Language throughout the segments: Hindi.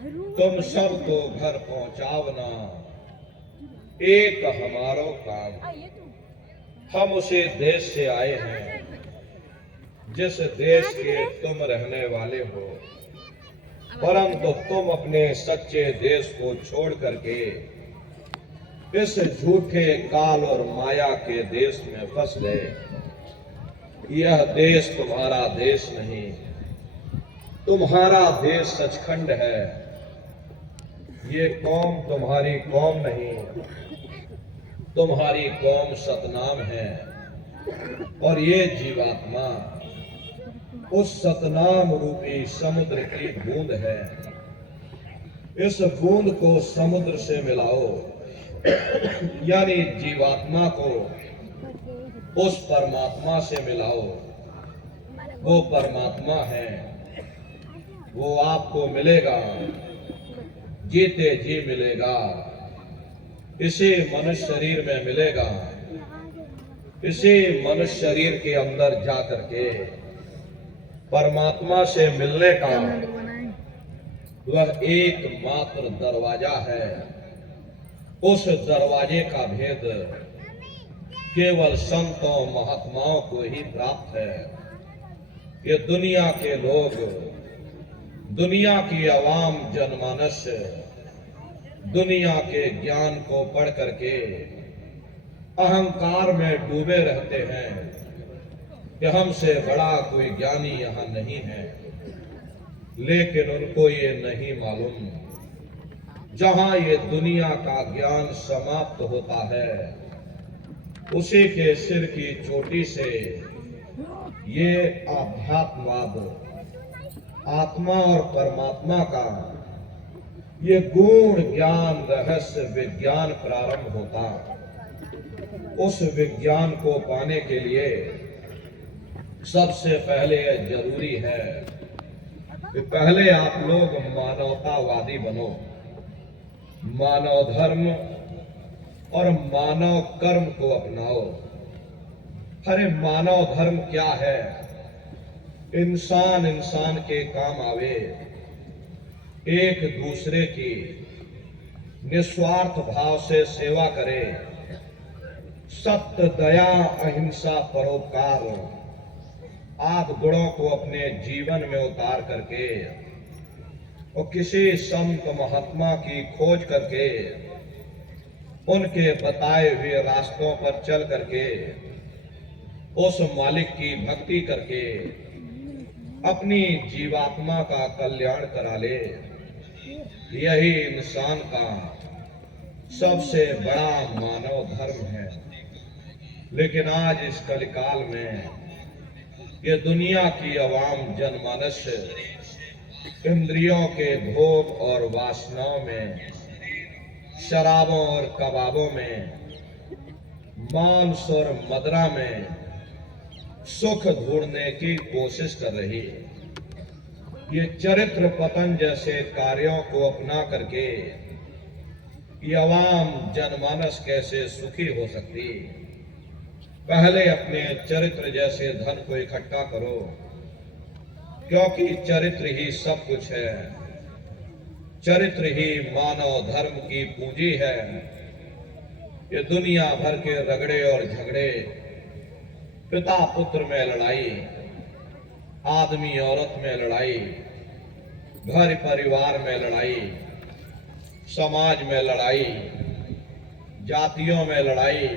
तुम सबको घर पहुंचावना एक हमारो काम। हम उसी देश से आए हैं जिस देश के तुम रहने वाले हो, परंतु तुम अपने सच्चे देश को छोड़ करके इस झूठे काल और माया के देश में फंस गए। यह देश तुम्हारा देश नहीं, तुम्हारा देश सचखंड है। ये कौम तुम्हारी कौम नहीं, तुम्हारी कौम सतनाम है। और ये जीवात्मा उस सतनाम रूपी समुद्र की बूंद है। इस बूंद को समुद्र से मिलाओ, यानी जीवात्मा को उस परमात्मा से मिलाओ। वो परमात्मा है, वो आपको मिलेगा, जीते जी मिलेगा। इसी मनुष्य शरीर में मिलेगा। इसी मनुष्य शरीर के अंदर जाकर के परमात्मा से मिलने का वह एकमात्र दरवाजा है। उस दरवाजे का भेद केवल संतों महात्माओं को ही प्राप्त है। ये दुनिया के लोग, दुनिया की आवाम जनमानस दुनिया के ज्ञान को पढ़ करके अहंकार में डूबे रहते हैं कि हमसे बड़ा कोई ज्ञानी यहाँ नहीं है। लेकिन उनको ये नहीं मालूम, जहां ये दुनिया का ज्ञान समाप्त होता है, उसी के सिर की चोटी से ये आध्यात्मवाद, आत्मा और परमात्मा का ये गूढ़ ज्ञान, रहस्य विज्ञान प्रारंभ होता। उस विज्ञान को पाने के लिए सबसे पहले जरूरी है कि पहले आप लोग मानवतावादी बनो। मानव धर्म और मानव कर्म को अपनाओ। अरे मानव धर्म क्या है? इंसान इंसान के काम आवे, एक दूसरे की निस्वार्थ भाव से सेवा करे, सत्य, दया, अहिंसा, परोपकार आदि गुणों को अपने जीवन में उतार करके और किसी संत महात्मा की खोज करके उनके बताए हुए रास्तों पर चल करके उस मालिक की भक्ति करके अपनी जीवात्मा का कल्याण करा ले। यही इंसान का सबसे बड़ा मानव धर्म है। लेकिन आज इस कलिकाल में ये दुनिया की आवाम जनमानस इंद्रियों के भोग और वासनाओं में, शराबों और कबाबों में, मांस और मदिरा में सुख ढूंढने की कोशिश कर रही है। ये चरित्र पतन जैसे कार्यों को अपना करके ये आवाम जनमानस कैसे सुखी हो सकती? पहले अपने चरित्र जैसे धन को इकट्ठा करो, क्योंकि चरित्र ही सब कुछ है। चरित्र ही मानव धर्म की पूंजी है। ये दुनिया भर के रगड़े और झगड़े, पिता पुत्र में लड़ाई, आदमी औरत में लड़ाई, घर परिवार में लड़ाई, समाज में लड़ाई, जातियों में लड़ाई,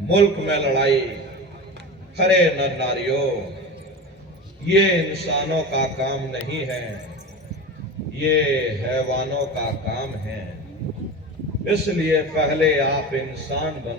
मुल्क में लड़ाई। खरे नर नारियों, ये इंसानों का काम नहीं है, ये हैवानों का काम है। इसलिए पहले आप इंसान बनो।